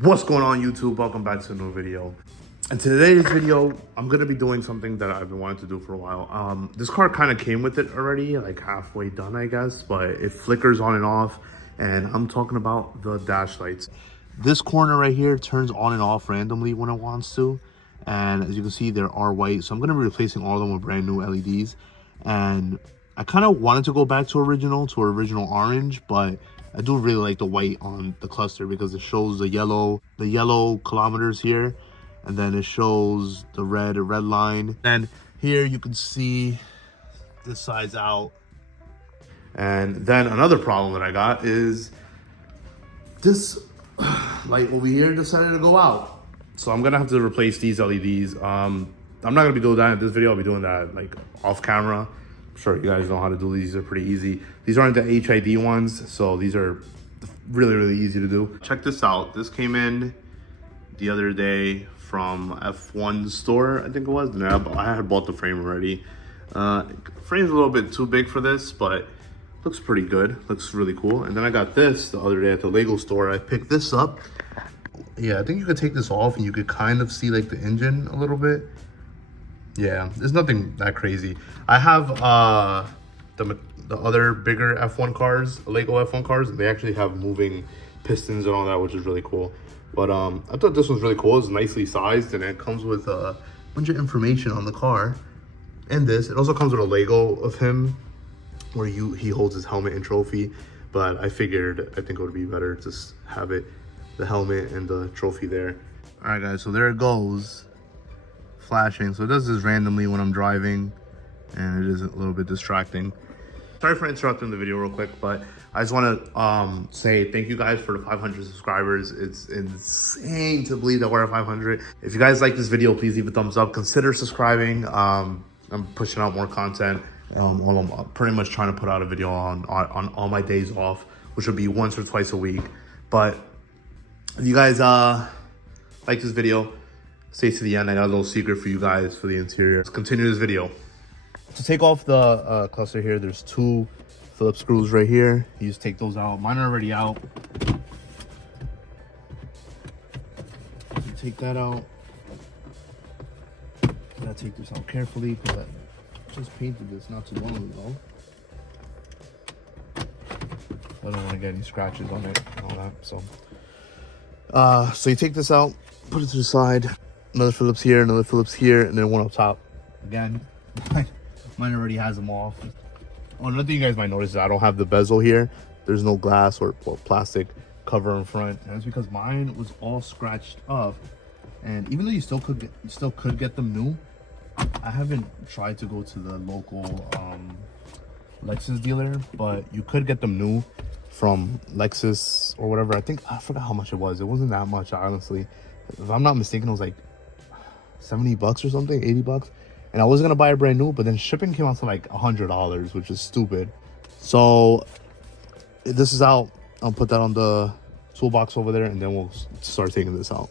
What's going on, YouTube? Welcome back to a new video. In today's video, I'm gonna be doing something that I've been wanting to do for a while. This car kind of came with it already, like halfway done, I guess, but it flickers on and off, and I'm talking about the dash lights. This corner right here turns on and off randomly when it wants to, and as you can see, there are white, so I'm gonna be replacing all of them with brand new LEDs. And I kind of wanted to go back to original orange, but I do really like the white on the cluster because it shows the yellow kilometers here, and then it shows the red line. And here you can see this side's out. And then another problem that I got is this light over here decided to go out. So I'm gonna have to replace these LEDs. I'm not gonna be doing that in this video. I'll be doing that like off camera. I'm sure you guys know how to do these. They're pretty easy. These aren't the HID ones, so these are really easy to do. Check this out. This came in the other day from F1 store, I think it was. And I had bought the frame already. Frame's a little bit too big for this, but looks pretty good. Looks really cool. And then I got this the other day at the Lego store. I picked this up. Yeah, I think you could take this off and you could kind of see like the engine a little bit. Yeah, there's nothing that crazy. I have the other bigger F1 cars, Lego F1 cars, and they actually have moving pistons and all that, which is really cool. But I thought this was really cool. It's nicely sized, and it comes with a bunch of information on the car. And this, it also comes with a Lego of him where he holds his helmet and trophy. But I figured I think it would be better to just have it, the helmet and the trophy there. All right, guys, so there it goes, flashing. So it does this randomly when I'm driving, and it is a little bit distracting. Sorry for interrupting the video real quick, but I just want to say thank you guys for the 500 subscribers. It's insane to believe that we're at 500. If you guys like this video, please leave a thumbs up. Consider subscribing. I'm pushing out more content. I'm pretty much trying to put out a video on all my days off, which will be once or twice a week. But if you guys like this video, stay to the end. I got a little secret for you guys for the interior. Let's continue this video. To take off the cluster here, there's two Phillips screws right here. You just take those out. Mine are already out. You take that out. You gotta take this out carefully because I just painted this not too long ago. I don't want to get any scratches on it and all that. So you take this out, put it to the side. Another Phillips here, another Phillips here, and then one up top. Again, mine already has them off. Oh, another thing you guys might notice is I don't have the bezel here. There's no glass or plastic cover in front, and it's because mine was all scratched up. And even though you still could get them new, I haven't tried to go to the local Lexus dealer, but you could get them new from Lexus or whatever. I forgot how much it was. It wasn't that much, honestly. If I'm not mistaken, it was like 70 bucks or something, 80 bucks. And I was gonna buy a brand new, but then shipping came out to like $100, which is stupid. So this is out. I'll put that on the toolbox over there, and then we'll start taking this out.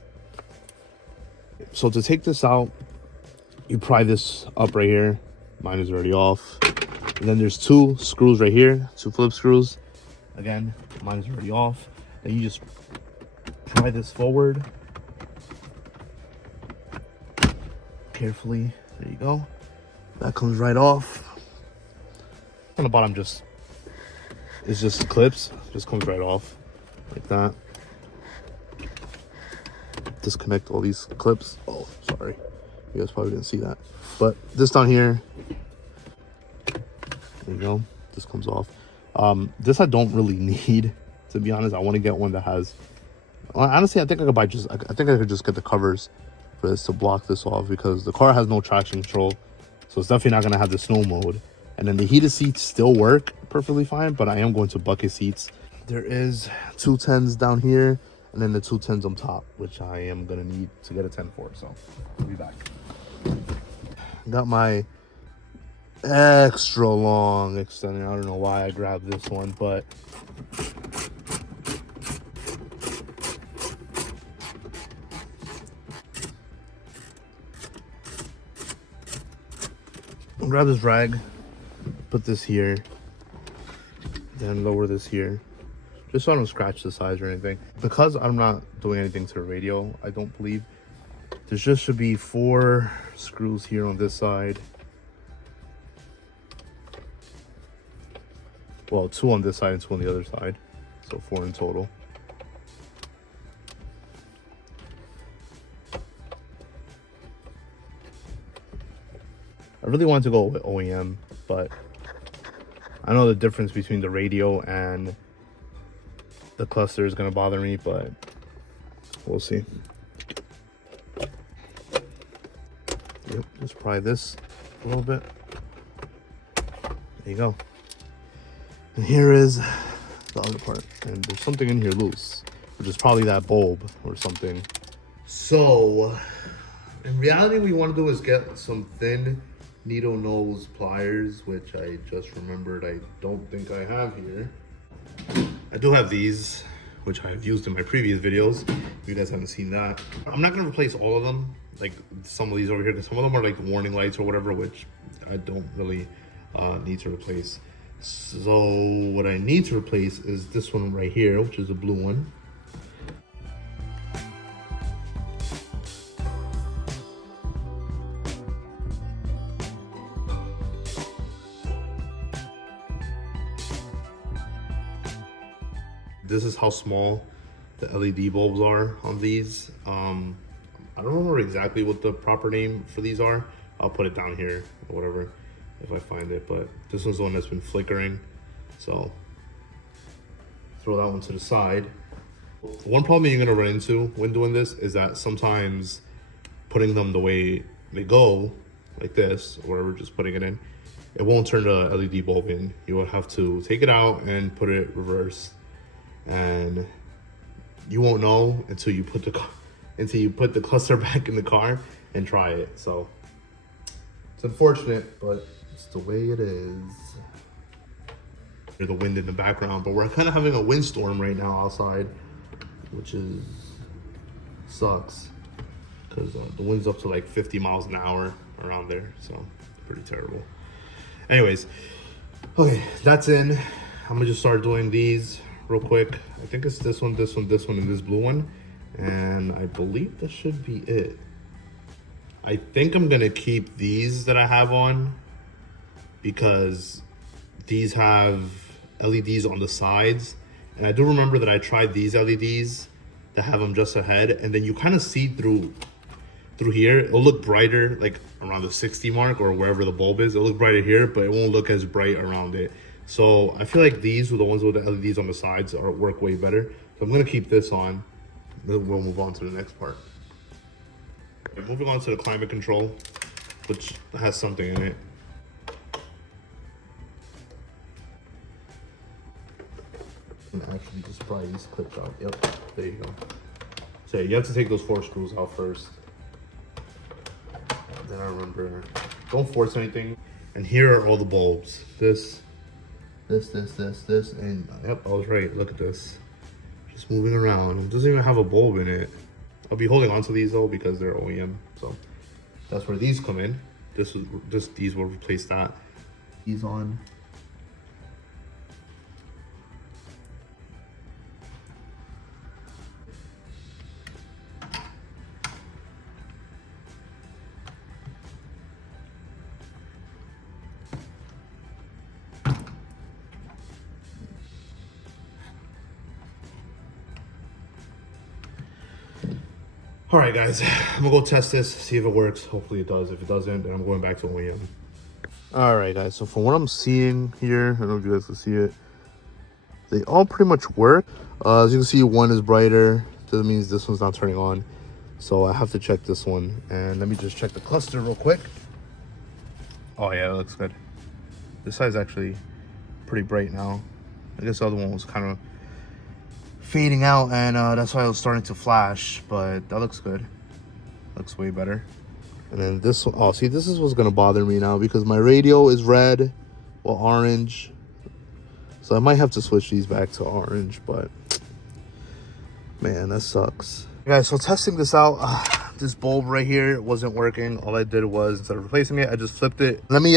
So to take this out, you pry this up right here. Mine is already off. And then there's two screws right here, two Phillips screws. Again, mine is already off. Then you just pry this forward carefully. There you go. That comes right off. On the bottom, it's just clips. Just comes right off like that. Disconnect all these clips. Oh, sorry. You guys probably didn't see that. But this down here, there you go. This comes off. This I don't really need, to be honest. I want to get one that has. Honestly, I think I could buy I think I could just get the covers for this to block this off, because the car has no traction control, so it's definitely not going to have the snow mode. And then the heated seats still work perfectly fine, but I am going to bucket seats. There is 210s down here, and then the 210s on top, which I am going to need to get a 10 for. So I'll be back. Got my extra long extender. I don't know why I grabbed this one, but I'll grab this rag, put this here, then lower this here, just so I don't scratch the sides or anything. Because I'm not doing anything to the radio, I don't believe, there just should be 4 screws here on this side. Well, 2 on this side and 2 on the other side. So 4 in total. I really want to go with OEM, but I know the difference between the radio and the cluster is going to bother me, but we'll see. Yep, just pry this a little bit. There you go. And here is the other part. And there's something in here loose, which is probably that bulb or something. So, in reality, what we want to do is get some thin needle nose pliers, which I just remembered I don't think I have here. I do have these, which I've used in my previous videos. If you guys haven't seen that. I'm not gonna replace all of them, like some of these over here, because some of them are like warning lights or whatever, which I don't really need to replace. So what I need to replace is this one right here, which is a blue one. This is how small the LED bulbs are on these. I don't remember exactly what the proper name for these are. I'll put it down here or whatever if I find it, but this one's the one that's been flickering. So throw that one to the side. One problem you're gonna run into when doing this is that sometimes putting them the way they go, like this, or whatever, just putting it in, it won't turn the LED bulb in. You will have to take it out and put it reverse. And you won't know until you put the cluster back in the car and try it. So it's unfortunate, but it's the way it is. Hear the wind in the background, but we're kind of having a windstorm right now outside, which sucks because the wind's up to like 50 miles an hour around there, so pretty terrible. Anyways, okay, that's in. I'm gonna just start doing these real quick. I think it's this one, this one, this one, and this blue one. And I believe this should be it. I think I'm gonna keep these that I have on because these have LEDs on the sides. And I do remember that I tried these LEDs that have them just ahead, and then you kind of see through here. It'll look brighter like around the 60 mark or wherever the bulb is. It'll look brighter here, but it won't look as bright around it. So I feel like these are the ones with the LEDs on the sides work way better. So I'm gonna keep this on. Then we'll move on to the next part. Okay, moving on to the climate control, which has something in it. And actually just pry these clips out. Yep, there you go. So you have to take those 4 screws out first. Then I remember, don't force anything. And here are all the bulbs. This, and yep, I was right. Look at this. Just moving around. It doesn't even have a bulb in it. I'll be holding on to these though because they're OEM. So that's where these come in. These will replace that. These on. All right, guys, I'm gonna go test this, see if it works. Hopefully it does. If it doesn't, then I'm going back to OEM. All right, guys, so from what I'm seeing here, I don't know if you guys can see it, they all pretty much work. As you can see, one is brighter. That means this one's not turning on. So I have to check this one. And let me just check the cluster real quick. Oh yeah, that looks good. This side's actually pretty bright now. I guess the other one was kind of fading out, and that's why I was starting to flash, but that looks good. Looks way better. And then this one, oh, see, this is what's gonna bother me now because my radio is red or orange. So I might have to switch these back to orange, but man, that sucks. Guys, so testing this out, this bulb right here wasn't working. All I did was, instead of replacing it, I just flipped it. Let me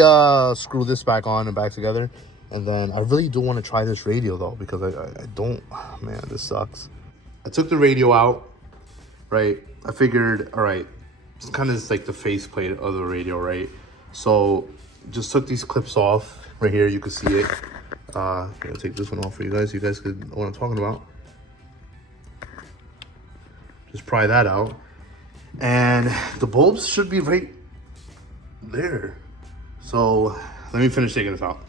screw this back on and back together, And then I really do want to try this radio though, because I don't, oh, man, this sucks. I took the radio out, right? I figured, all right, it's kind of like the faceplate of the radio, right? So just took these clips off right here. You can see it. I'm gonna take this one off for you guys. You guys could know what I'm talking about. Just pry that out. And the bulbs should be right there. So let me finish taking this out.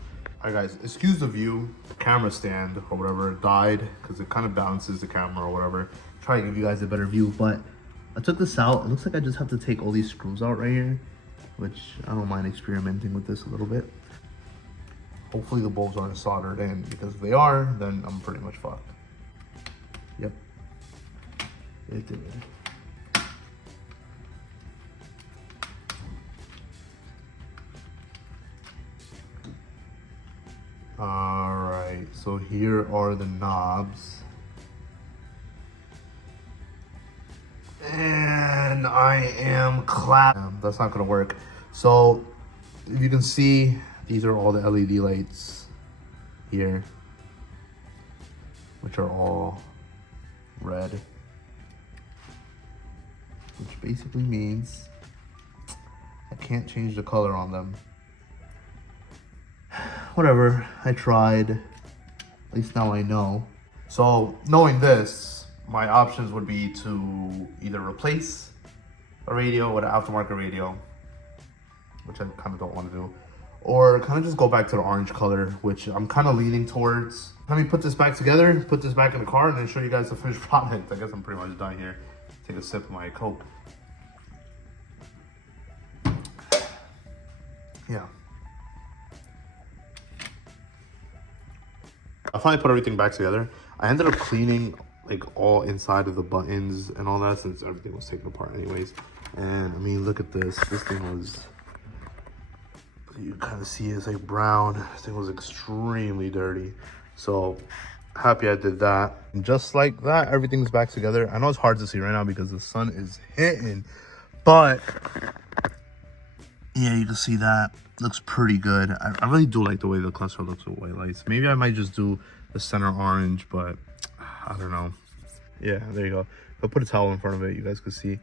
All right, guys, excuse the view. The camera stand or whatever died because it kind of balances the camera or whatever. Try to give you guys a better view, but I took this out. It looks like I just have to take all these screws out right here, which I don't mind experimenting with this a little bit. Hopefully the bulbs aren't soldered in, because if they are, then I'm pretty much fucked. Yep. It did. Alright, so here are the knobs. And I am that's not gonna work. So if you can see, these are all the LED lights here, which are all red, which basically means I can't change the color on them. Whatever, I tried. At least now I know. So knowing this, my options would be to either replace a radio with an aftermarket radio, which I kind of don't want to do, or kind of just go back to the orange color, which I'm kind of leaning towards. Let me put this back together, put this back in the car, and then show you guys the finished product. I guess I'm pretty much done here. Take a sip of my Coke. Yeah. I finally put everything back together. I ended up cleaning like all inside of the buttons and all that, since everything was taken apart anyways. And I mean, look at this. This thing was, you kind of see it's like brown. This thing was extremely dirty. So happy I did that. And just like that, everything's back together. I know it's hard to see right now because the sun is hitting, but yeah, you can see that. Looks pretty good. I really do like the way the cluster looks with white lights. Maybe I might just do the center orange, but I don't know. Yeah, there you go. I'll put a towel in front of it, you guys can see.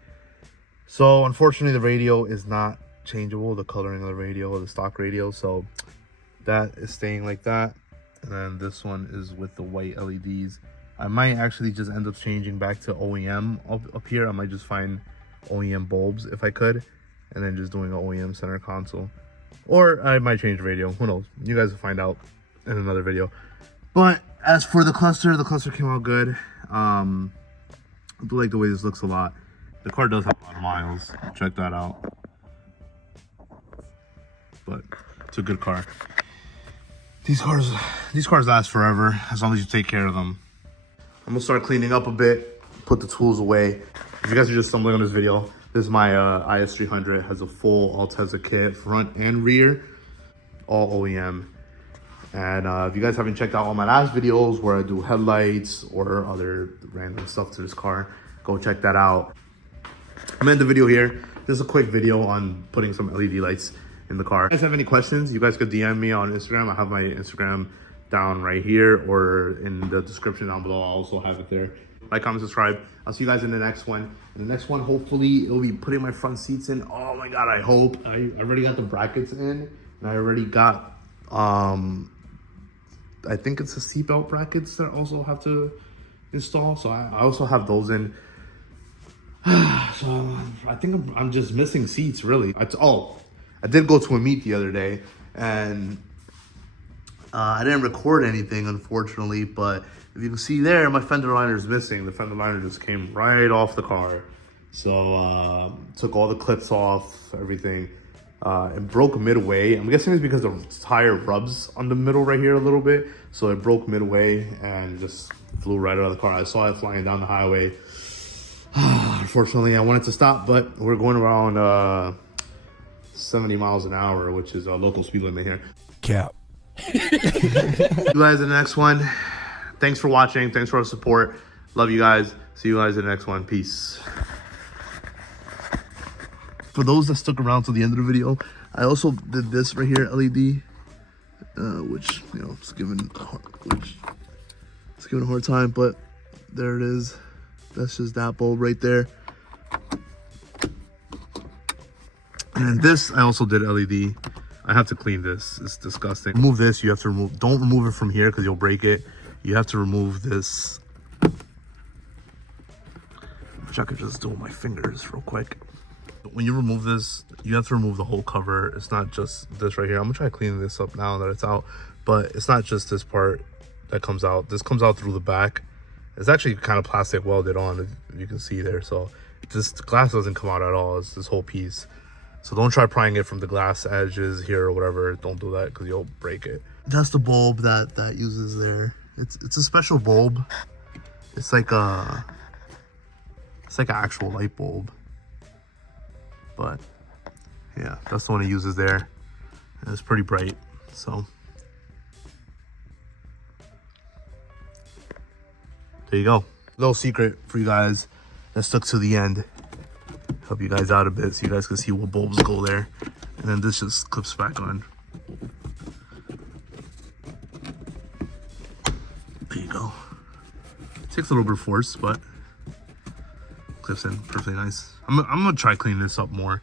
So unfortunately the radio is not changeable, the coloring of the radio or the stock radio, so that is staying like that. And then this one is with the white LEDs. I might actually just end up changing back to OEM up here. I might just find OEM bulbs if I could, and then just doing an OEM center console. Or I might change the radio, who knows? You guys will find out in another video. But as for the cluster came out good. I do like the way this looks a lot. The car does have a lot of miles, check that out. But it's a good car. These cars last forever, as long as you take care of them. I'm gonna start cleaning up a bit, put the tools away. If you guys are just stumbling on this video, this is my IS300. It has a full Altezza kit, front and rear, all OEM. And if you guys haven't checked out all my last videos where I do headlights or other random stuff to this car, go check that out. I'm gonna end the video here. This is a quick video on putting some LED lights in the car. If you guys have any questions, you guys could DM me on Instagram. I have my Instagram down right here or in the description down below. I'll also have it there. Like, comment, subscribe. I'll see you guys in the next one. In the next one, hopefully, it'll be putting my front seats in. Oh my God, I hope. I already got the brackets in, and I already got, I think it's the seatbelt brackets that I also have to install. So I also have those in. So I think I'm just missing seats, really. I did go to a meet the other day, and I didn't record anything, unfortunately, but if you can see there, my fender liner is missing. The fender liner just came right off the car. So took all the clips off, everything. It broke midway. I'm guessing it's because the tire rubs on the middle right here a little bit. So it broke midway and just flew right out of the car. I saw it flying down the highway. Unfortunately, I wanted to stop, but we're going around 70 miles an hour, which is a local speed limit here. Cap. You guys in the next one. Thanks for watching. Thanks for our support. Love you guys. See you guys in the next one. Peace. For those that stuck around to the end of the video, I also did this right here, LED. which, you know, it's giving a hard time, but there it is. That's just that bulb right there. And then this, I also did LED. I have to clean this. It's disgusting. Remove this. You have to remove. Don't remove it from here because you'll break it. You have to remove this. Which I could just do with my fingers real quick. When you remove this, you have to remove the whole cover. It's not just this right here. I'm gonna try cleaning this up now that it's out, but it's not just this part that comes out. This comes out through the back. It's actually kind of plastic welded on, if you can see there. So this glass doesn't come out at all. It's this whole piece. So don't try prying it from the glass edges here or whatever. Don't do that because you'll break it. That's the bulb that uses there. It's a special bulb. It's like an actual light bulb. But yeah, that's the one it uses there. And it's pretty bright. So there you go. Little secret for you guys that stuck to the end. Help you guys out a bit so you guys can see what bulbs go there. And then this just clips back on. There you go. Takes a little bit of force, but clips in perfectly nice. I'm gonna try cleaning this up more.